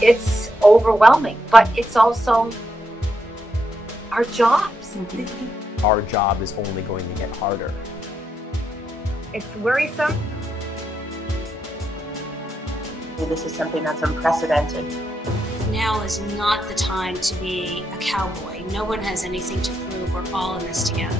It's overwhelming, but it's also our jobs. Our job is only going to get harder. It's worrisome. This is something that's unprecedented. Now is not the time to be a cowboy. No one has anything to prove. We're all in this together.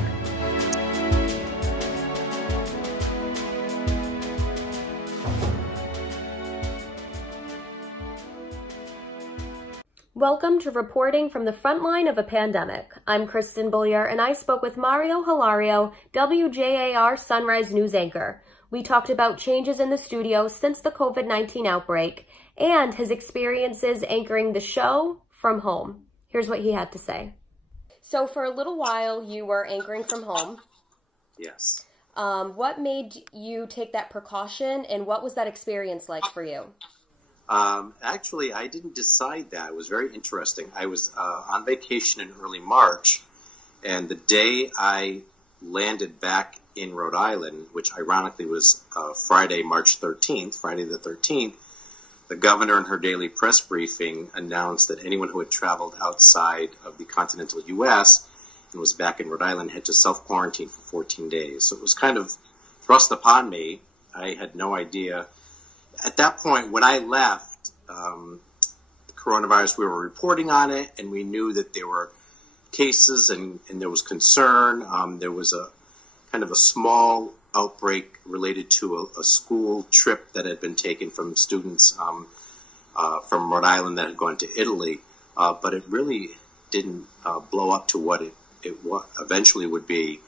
Welcome to Reporting from the Frontline of a Pandemic. I'm Krystin Beaulieu, and I spoke with Mario Hilario, WJAR Sunrise News anchor. We talked about changes in the studio since the COVID-19 outbreak and his experiences anchoring the show from home. Here's what he had to say. So for a little while, you were anchoring from home. Yes. What made you take that precaution, and what was that experience like for you? Actually, I didn't decide that. It was very interesting. I was on vacation in early March, and the day I landed back in Rhode Island, which ironically was Friday the 13th, the governor in her daily press briefing announced that anyone who had traveled outside of the continental U.S. and was back in Rhode Island had to self-quarantine for 14 days. So it was kind of thrust upon me. I had no idea. At that point, when I left, the coronavirus, we were reporting on it, and we knew that there were cases and there was concern. There was a kind of a small outbreak related to a school trip that had been taken from students from Rhode Island that had gone to Italy. But it really didn't blow up to what it eventually would be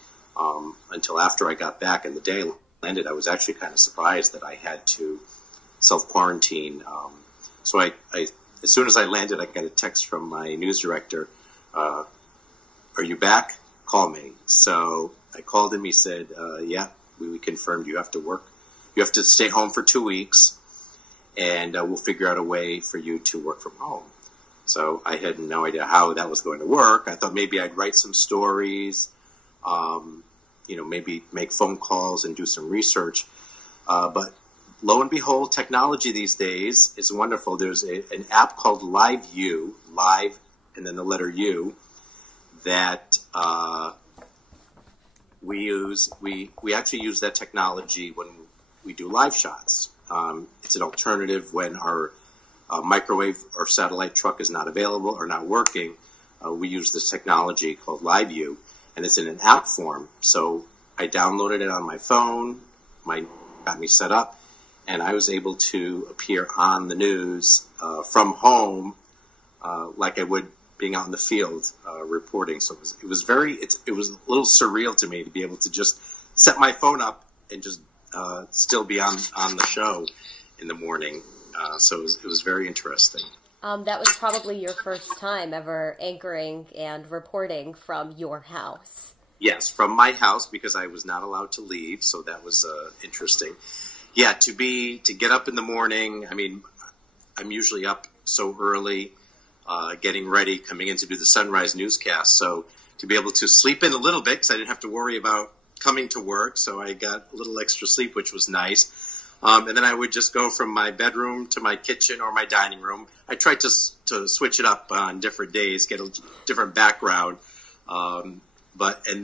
until after I got back. And the day I landed, I was actually kind of surprised that I had to self-quarantine. So I, as soon as I landed, I got a text from my news director, are you back? Call me. So I called him. He said, yeah, we confirmed you have to work. You have to stay home for 2 weeks, and we'll figure out a way for you to work from home. So I had no idea how that was going to work. I thought maybe I'd write some stories, maybe make phone calls and do some research. But lo and behold, technology these days is wonderful. There's an app called LiveU, live and then the letter U, that we use. We actually use that technology when we do live shots. It's an alternative when our microwave or satellite truck is not available or not working. We use this technology called LiveU, and it's in an app form. So I downloaded it on my phone. Got me set up. And I was able to appear on the news from home, like I would being out in the field reporting. So it was a little surreal to me to be able to just set my phone up and just still be on the show in the morning. So it was very interesting. That was probably your first time ever anchoring and reporting from your house. Yes, from my house, because I was not allowed to leave. So that was interesting. Yeah, to get up in the morning. I mean, I'm usually up so early, getting ready, coming in to do the sunrise newscast. So to be able to sleep in a little bit, because I didn't have to worry about coming to work. So I got a little extra sleep, which was nice. And then I would just go from my bedroom to my kitchen or my dining room. I tried to switch it up on different days, get a different background. And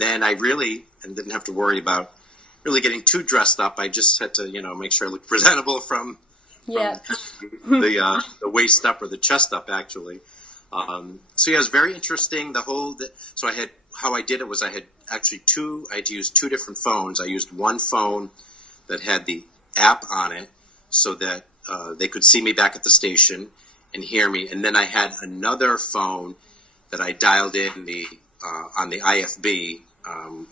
then I didn't have to worry about really getting too dressed up. I just had to, make sure I looked presentable from the waist up or the chest up, actually. So yeah, it was very interesting. How I did it was I had to use two different phones. I used one phone that had the app on it so that they could see me back at the station and hear me. And then I had another phone that I dialed in on the IFB,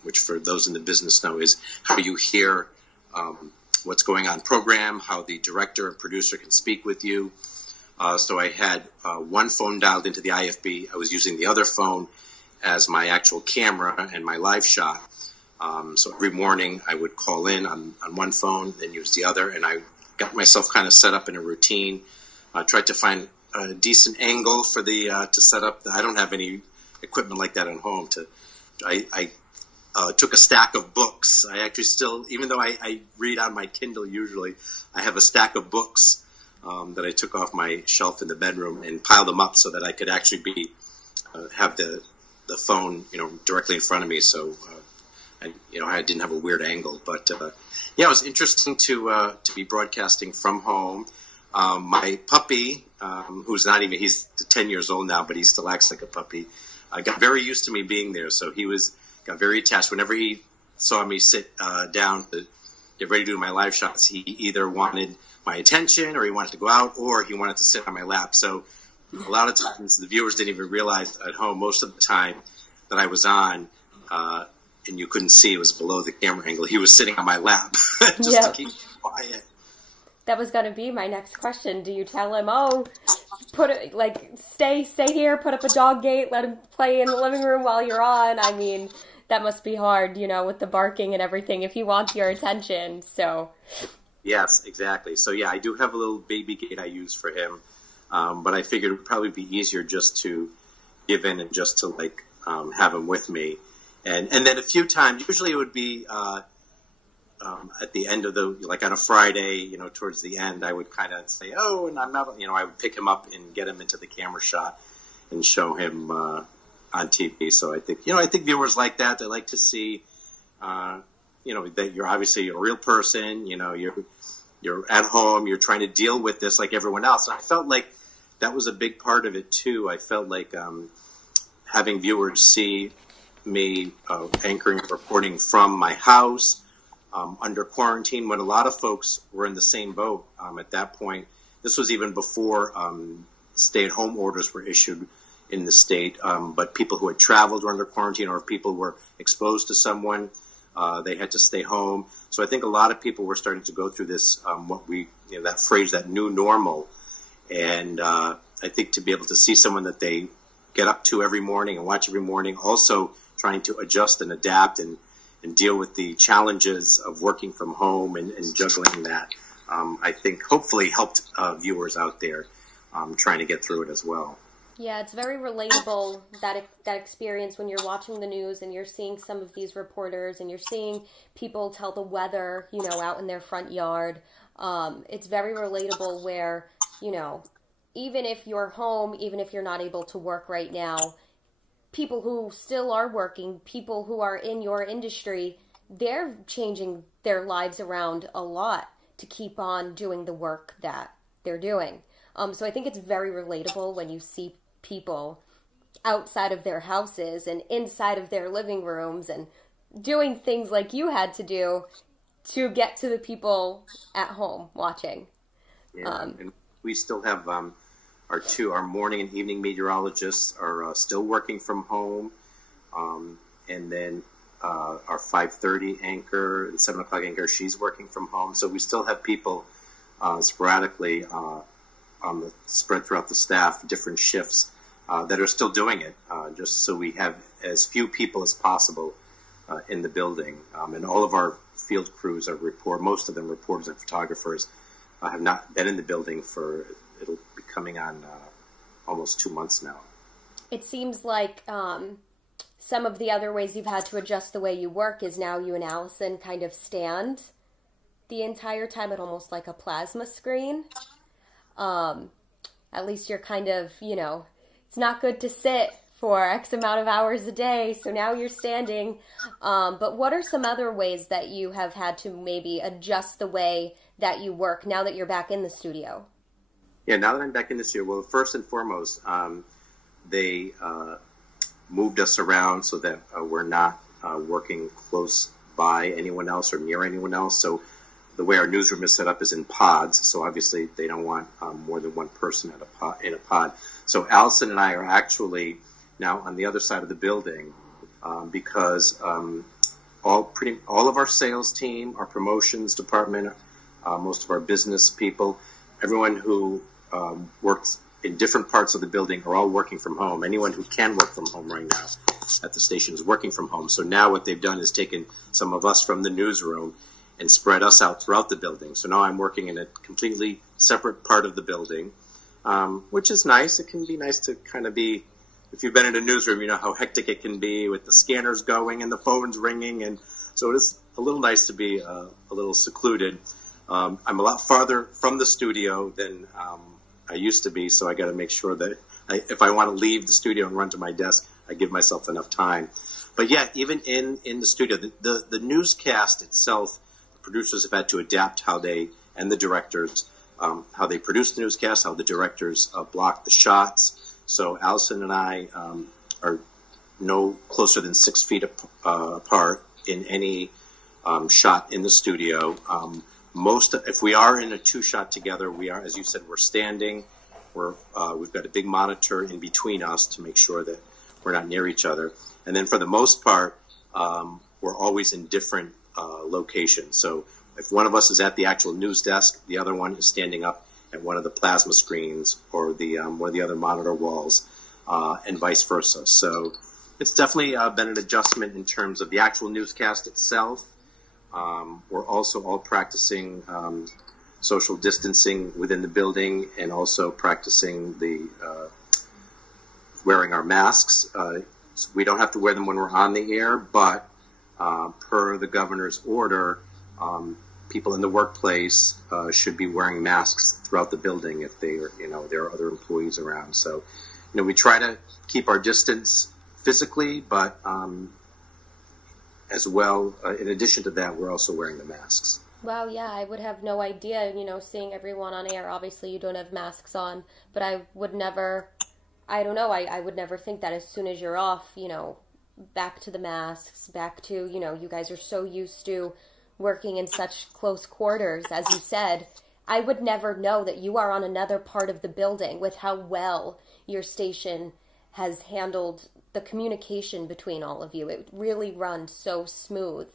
which for those in the business know is how you hear what's going on program, how the director and producer can speak with you. So I had one phone dialed into the IFB. I was using the other phone as my actual camera and my live shot. So every morning I would call in on one phone, then use the other, and I got myself kind of set up in a routine. I tried to find a decent angle for to set up. I don't have any equipment like that at home. I took a stack of books. I actually still, even though I read on my Kindle usually, I have a stack of books that I took off my shelf in the bedroom and piled them up so that I could actually have the phone, directly in front of me. So, I didn't have a weird angle. But it was interesting to be broadcasting from home. My puppy, who's he's 10 years old now, but he still acts like a puppy, got very used to me being there. So he got very attached. Whenever he saw me sit down to get ready to do my live shots, he either wanted my attention, or he wanted to go out, or he wanted to sit on my lap. So a lot of times the viewers didn't even realize at home most of the time that I was on, and you couldn't see, it was below the camera angle. He was sitting on my lap just to keep quiet. That was going to be my next question. Do you tell him, stay here, put up a dog gate, let him play in the living room while you're on? I mean, that must be hard, with the barking and everything, if he wants your attention, so. Yes, exactly. So, I do have a little baby gate I use for him, but I figured it would probably be easier just to give in and just to, have him with me. And then a few times, usually it would be at the end of on a Friday, towards the end, I would kind of say, and I'm not, I would pick him up and get him into the camera shot and show him on TV. So I think viewers like that. They like to see, that you're obviously a real person. You're at home. You're trying to deal with this like everyone else. And I felt like that was a big part of it too. I felt like having viewers see me anchoring, reporting from my house under quarantine, when a lot of folks were in the same boat at that point. This was even before stay-at-home orders were issued in the state, but people who had traveled were under quarantine, or if people were exposed to someone, they had to stay home. So I think a lot of people were starting to go through this, that phrase, that new normal. And I think to be able to see someone that they get up to every morning and watch every morning, also trying to adjust and adapt and deal with the challenges of working from home and juggling that, I think hopefully helped viewers out there trying to get through it as well. Yeah, it's very relatable, that experience when you're watching the news and you're seeing some of these reporters and you're seeing people tell the weather, out in their front yard. It's very relatable where, even if you're home, even if you're not able to work right now, people who still are working, people who are in your industry, they're changing their lives around a lot to keep on doing the work that they're doing. So I think it's very relatable when you see people outside of their houses and inside of their living rooms and doing things like you had to do to get to the people at home watching. Yeah, and we still have our morning and evening meteorologists are still working from home, and then our 5:30 anchor and 7 o'clock anchor, she's working from home. So we still have people sporadically spread throughout the staff, different shifts that are still doing it, just so we have as few people as possible in the building. And all of our field crews most of them reporters and photographers, have not been in the building it'll be coming on almost 2 months now. It seems like some of the other ways you've had to adjust the way you work is now you and Allison kind of stand the entire time at almost like a plasma screen. At least you're kind of, it's not good to sit for X amount of hours a day, so now you're standing. But what are some other ways that you have had to maybe adjust the way that you work now that you're back in the studio? Yeah, now that I'm back in the studio, well, first and foremost, they moved us around so that we're not working close by anyone else or near anyone else. So the way our newsroom is set up is in pods, so obviously they don't want more than one person in a pod. So Allison and I are actually now on the other side of the building because all of our sales team, our promotions department, most of our business people, everyone who works in different parts of the building are all working from home. Anyone who can work from home right now at the station is working from home. So now what they've done is taken some of us from the newsroom and spread us out throughout the building. So now I'm working in a completely separate part of the building, which is nice. It can be nice to kind of be, if you've been in a newsroom, you know how hectic it can be with the scanners going and the phones ringing. And so it is a little nice to be a little secluded. I'm a lot farther from the studio than I used to be, so I got to make sure that if I want to leave the studio and run to my desk, I give myself enough time. But yeah, even in the studio, the newscast itself, the producers have had to adapt how they, and the directors, how they produce the newscast, how the directors block the shots. So Allison and I are no closer than 6 feet apart in any shot in the studio. If we are in a 2-shot together, we are, as you said, we're standing. We've got a big monitor in between us to make sure that we're not near each other. And then for the most part, we're always in different locations. So if one of us is at the actual news desk, the other one is standing up at one of the plasma screens or one of the other monitor walls, and vice versa. So it's definitely been an adjustment in terms of the actual newscast itself. We're also all practicing social distancing within the building and also practicing the wearing our masks. We don't have to wear them when we're on the air, but per the governor's order, people in the workplace should be wearing masks throughout the building if there are other employees around. So, we try to keep our distance physically, but as well, in addition to that, we're also wearing the masks. Wow, yeah, I would have no idea, seeing everyone on air. Obviously, you don't have masks on, but I would never, I don't know, I would never think that as soon as you're off, back to the masks, back to, you guys are so used to working in such close quarters, as you said. I would never know that you are on another part of the building with how well your station has handled the communication between all of you. It really runs so smooth.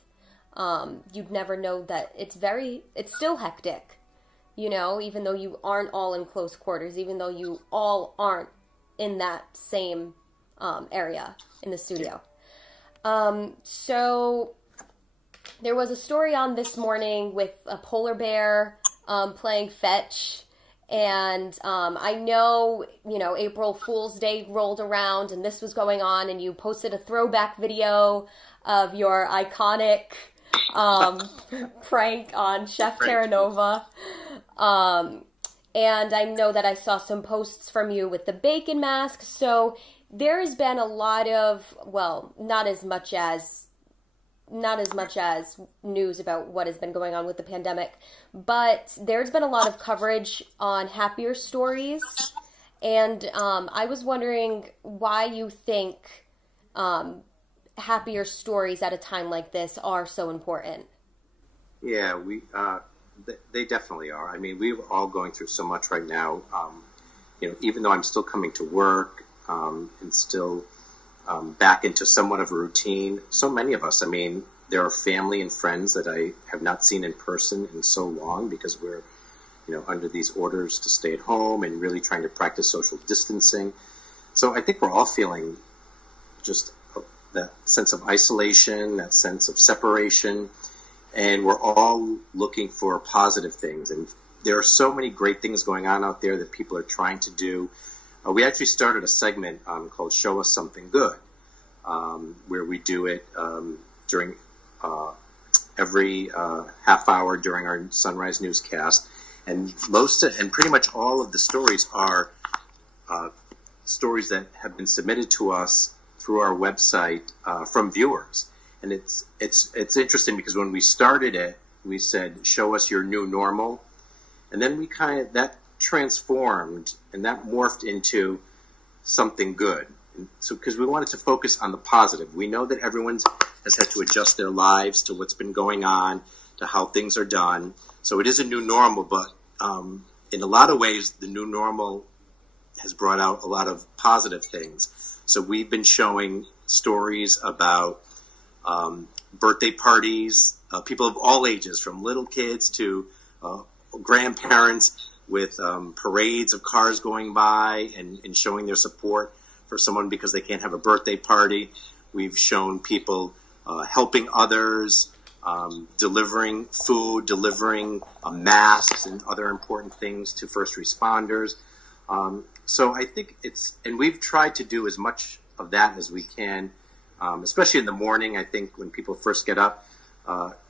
You'd never know that it's still hectic, even though you aren't all in close quarters, even though you all aren't in that same area in the studio. So there was a story on this morning with a polar bear playing fetch. And I know, April Fool's Day rolled around and this was going on, and you posted a throwback video of your iconic prank on Chef Terranova. And I know that I saw some posts from you with the bacon mask. So there has been a lot of, well, not as much as news about what has been going on with the pandemic, but there's been a lot of coverage on happier stories, and I was wondering why you think happier stories at a time like this are so important. Yeah, they definitely are. I mean, we're all going through so much right now. Even though I'm still coming to work and still back into somewhat of a routine. So many of us, there are family and friends that I have not seen in person in so long because we're, under these orders to stay at home and really trying to practice social distancing. So I think we're all feeling just that sense of isolation, that sense of separation, and we're all looking for positive things. And there are so many great things going on out there that people are trying to do. We actually started a segment called Show Us Something Good, where we do it during every half hour during our sunrise newscast. And pretty much all of the stories are stories that have been submitted to us through our website from viewers. And it's interesting because when we started it, we said, show us your new normal. And then that transformed and that morphed into something good. And so, because we wanted to focus on the positive. We know that everyone has had to adjust their lives to what's been going on, to how things are done. So it is a new normal, but in a lot of ways, the new normal has brought out a lot of positive things. So we've been showing stories about birthday parties, people of all ages, from little kids to grandparents, with parades of cars going by and showing their support for someone because they can't have a birthday party. We've shown people helping others, delivering food, delivering masks and other important things to first responders. So I think and we've tried to do as much of that as we can, especially in the morning. I think when people first get up,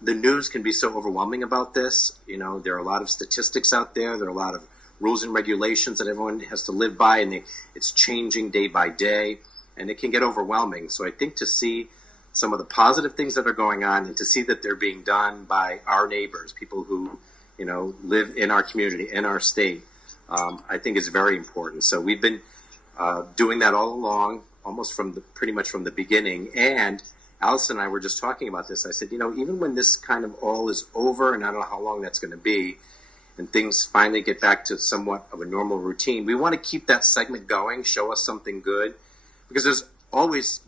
the news can be so overwhelming about this. You know, there are a lot of statistics out there. There are a lot of rules and regulations that everyone has to live by, and it's changing day by day, and it can get overwhelming. So I think to see some of the positive things that are going on and to see that they're being done by our neighbors, people who, you know, live in our community, in our state, I think is very important. So we've been doing that all along, almost pretty much from the beginning. And Allison and I were just talking about this. I said, you know, even when this kind of all is over, and I don't know how long that's going to be, and things finally get back to somewhat of a normal routine, we want to keep that segment going, show us something good, because there's always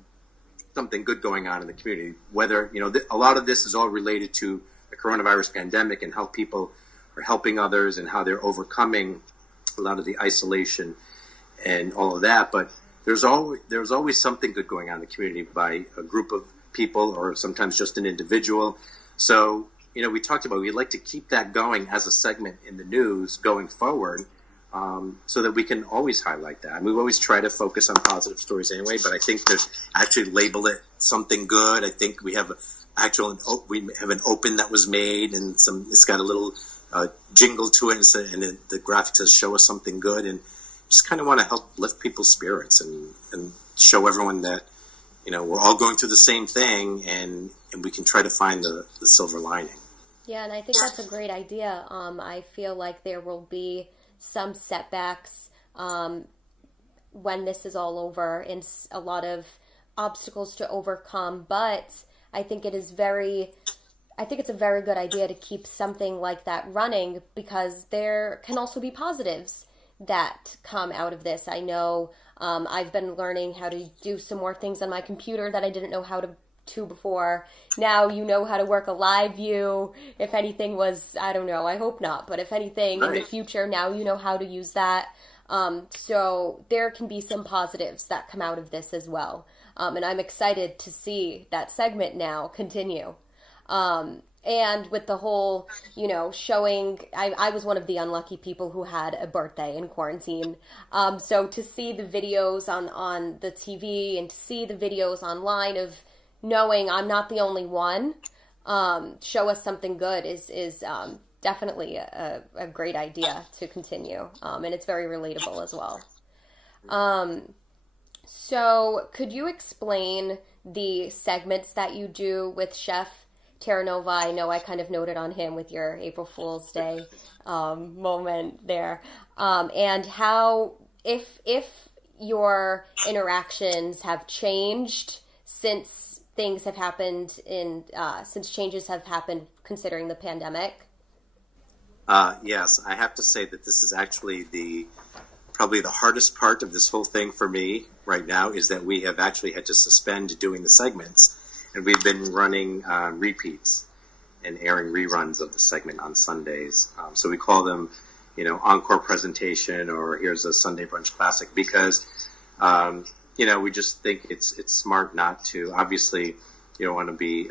something good going on in the community. Whether, you know, a lot of this is all related to the coronavirus pandemic and how people are helping others and how they're overcoming a lot of the isolation and all of that. But there's always something good going on in the community by a group of people or sometimes just an individual. So, you know, we talked about we'd like to keep that going as a segment in the news going forward, so that we can always highlight that. I mean, we always try to focus on positive stories anyway, but I think to actually label it something good, I think we have we have an open that was made, and it's got a little jingle to it, and the graphic says "Show us something good," and just kind of want to help lift people's spirits and show everyone that, you know, we're all going through the same thing, and we can try to find the silver lining. Yeah, and I think that's a great idea. I feel like there will be some setbacks when this is all over, and a lot of obstacles to overcome, but I think it's a very good idea to keep something like that running, because there can also be positives that come out of this. I know I've been learning how to do some more things on my computer that I didn't know how to do before. Now you know how to work a live view. If anything was, I don't know, I hope not, but if anything in the future, now you know how to use that. So there can be some positives that come out of this as well. And I'm excited to see that segment now continue. And with the whole, you know, showing, I was one of the unlucky people who had a birthday in quarantine. So to see the videos on the TV and to see the videos online of knowing I'm not the only one, show us something good is definitely a great idea to continue. And it's very relatable as well. So could you explain the segments that you do with Chef Terranova? I know I kind of noted on him with your April Fool's Day moment there. And how, if your interactions have changed since things have happened since changes have happened considering the pandemic? Yes, I have to say that this is actually probably the hardest part of this whole thing for me right now, is that we have actually had to suspend doing the segments, and we've been running repeats and airing reruns of the segment on Sundays. So we call them, you know, encore presentation, or here's a Sunday brunch classic, because you know, we just think it's smart not to. Obviously, you don't want to be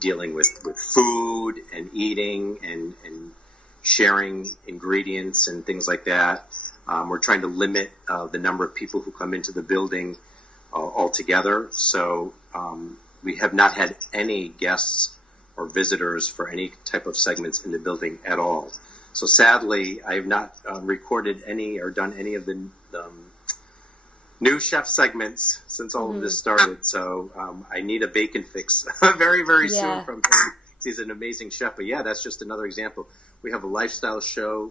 dealing with food and eating and sharing ingredients and things like that. We're trying to limit the number of people who come into the building altogether. So we have not had any guests or visitors for any type of segments in the building at all. So sadly, I have not recorded any or done any of the new chef segments since all of this started. So I need a bacon fix very, very soon from him. He's an amazing chef. But yeah, that's just another example. We have a lifestyle show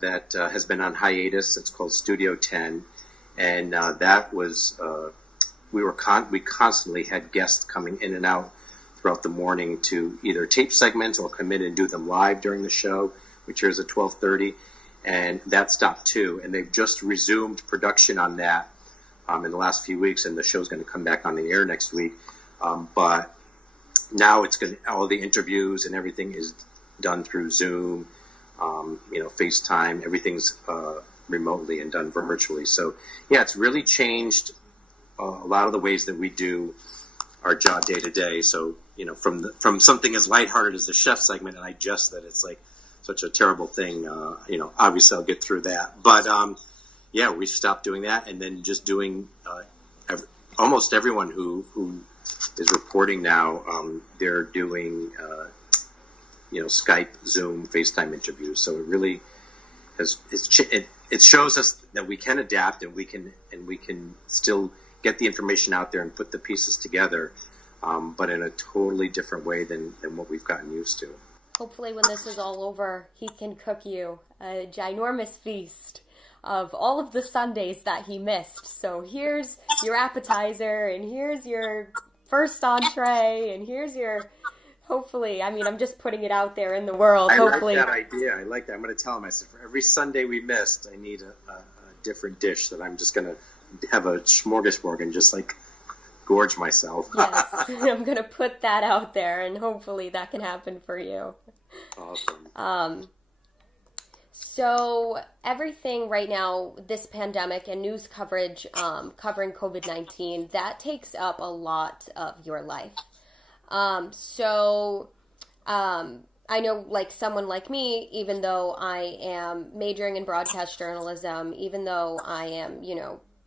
that has been on hiatus. It's called Studio 10. And that was, we constantly had guests coming in and out throughout the morning to either tape segments or come in and do them live during the show, which airs at 12:30. And that stopped too. And they've just resumed production on that in the last few weeks, and the show's going to come back on the air next week. But now all the interviews and everything is done through Zoom, FaceTime. Everything's remotely and done virtually. So yeah, it's really changed a lot of the ways that we do our job day to day. So, from something as lighthearted as the chef segment, and I jest that it's like such a terrible thing. Obviously I'll get through that, but we stopped doing that, and then just doing almost everyone who is reporting now they're doing Skype, Zoom, FaceTime interviews. So it really it shows us that we can adapt and we can still get the information out there and put the pieces together, but in a totally different way than what we've gotten used to. Hopefully when this is all over, he can cook you a ginormous feast of all of the Sundays that he missed. So here's your appetizer, and here's your first entree, and here's your, hopefully, I mean, I'm just putting it out there in the world. Hopefully. Like that idea. I like that. I'm going to tell him, I said, for every Sunday we missed, I need a different dish that I'm just going to have a smorgasbord and just like gorge myself. Yes, I'm going to put that out there, and hopefully that can happen for you. Awesome. So everything right now, this pandemic and news coverage covering COVID-19, that takes up a lot of your life. I know, like someone like me, even though I am majoring in broadcast journalism, even though I am,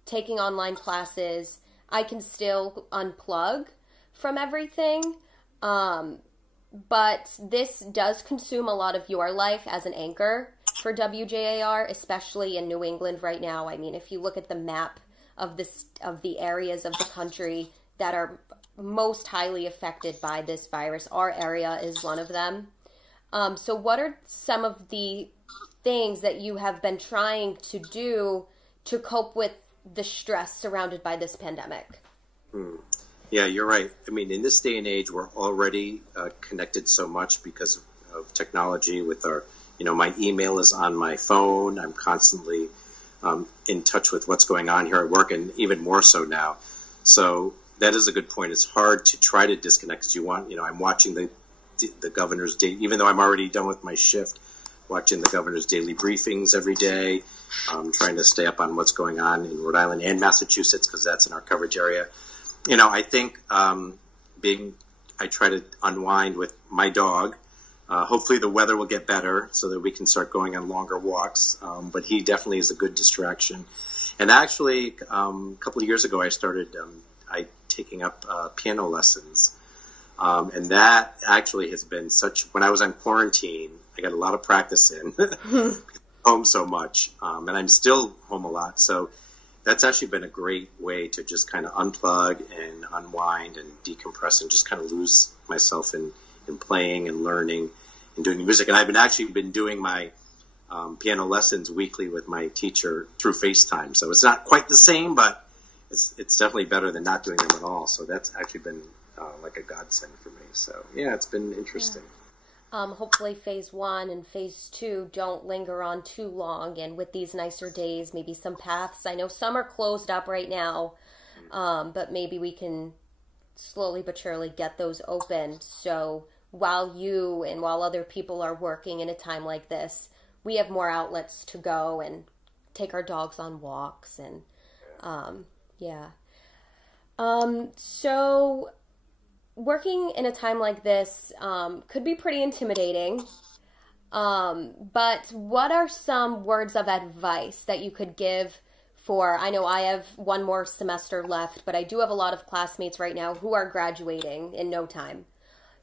taking online classes, I can still unplug from everything. But this does consume a lot of your life as an anchor for WJAR, especially in New England right now. I mean, if you look at the map of the areas of the country that are most highly affected by this virus, our area is one of them. So what are some of the things that you have been trying to do to cope with the stress surrounded by this pandemic? Yeah, you're right. I mean, in this day and age, we're already connected so much because of technology with our, my email is on my phone. I'm constantly in touch with what's going on here at work, and even more so now. So that is a good point. It's hard to try to disconnect because I'm watching the governor's day, even though I'm already done with my shift, watching the governor's daily briefings every day, trying to stay up on what's going on in Rhode Island and Massachusetts because that's in our coverage area. I think I try to unwind with my dog. Hopefully the weather will get better so that we can start going on longer walks. But he definitely is a good distraction. And actually, a couple of years ago, I started taking up piano lessons. And that actually has been when I was on quarantine, I got a lot of practice in home so much. And I'm still home a lot. So that's actually been a great way to just kind of unplug and unwind and decompress and just kind of lose myself in playing and learning and doing music. And I've been doing my piano lessons weekly with my teacher through FaceTime. So it's not quite the same, but it's definitely better than not doing them at all. So that's actually been like a godsend for me. So yeah, it's been interesting. Yeah. Hopefully phase 1 and phase 2 don't linger on too long, and with these nicer days, maybe some paths. I know some are closed up right now, but maybe we can slowly but surely get those open. So while you and while other people are working in a time like this, we have more outlets to go and take our dogs on walks and so working in a time like this could be pretty intimidating, but what are some words of advice that you could give for, I know I have one more semester left, but I do have a lot of classmates right now who are graduating in no time.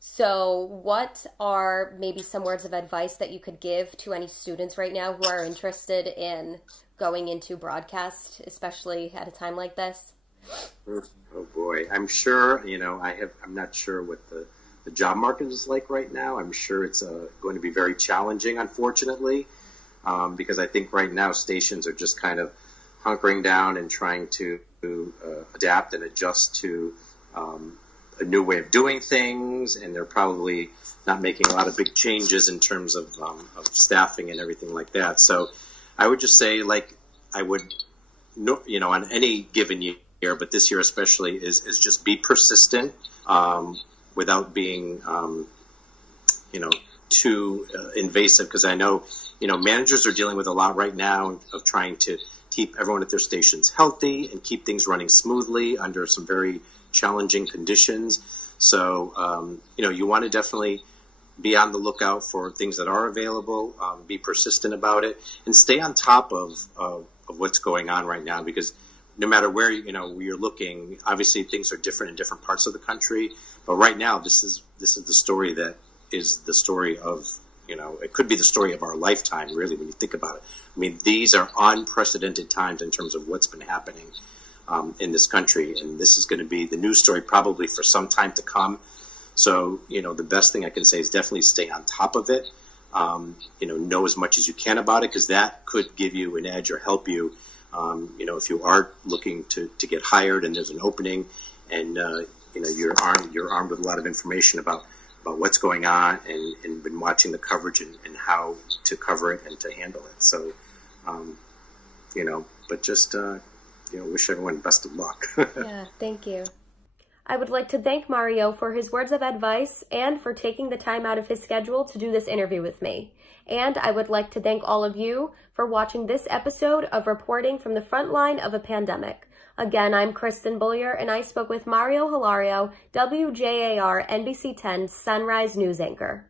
So what are maybe some words of advice that you could give to any students right now who are interested in going into broadcast, especially at a time like this? Oh boy, I'm sure, I'm not sure what the job market is like right now. I'm sure it's going to be very challenging, unfortunately, because I think right now stations are just kind of hunkering down and trying to adapt and adjust to a new way of doing things, and they're probably not making a lot of big changes in terms of staffing and everything like that. So I would just say, like I would, on any given year, but this year especially, is just be persistent without being, too invasive. Because I know, managers are dealing with a lot right now of trying to keep everyone at their stations healthy and keep things running smoothly under some very challenging conditions. So, you want to definitely be on the lookout for things that are available, be persistent about it, and stay on top of what's going on right now, because no matter where you're looking, obviously things are different in different parts of the country. But right now, this is the story that is the story of, it could be the story of our lifetime, really, when you think about it. I mean, these are unprecedented times in terms of what's been happening in this country, and this is going to be the news story probably for some time to come. So, the best thing I can say is definitely stay on top of it. Know as much as you can about it, because that could give you an edge or help you. If you are looking to get hired and there's an opening, and you're armed with a lot of information about what's going on, and been watching the coverage and how to cover it and to handle it. So, but just wish everyone best of luck. Yeah, thank you. I would like to thank Mario for his words of advice and for taking the time out of his schedule to do this interview with me. And I would like to thank all of you for watching this episode of Reporting from the Frontline of a Pandemic. Again, I'm Krystin Beaulieu, and I spoke with Mario Hilario, WJAR NBC10 Sunrise News Anchor.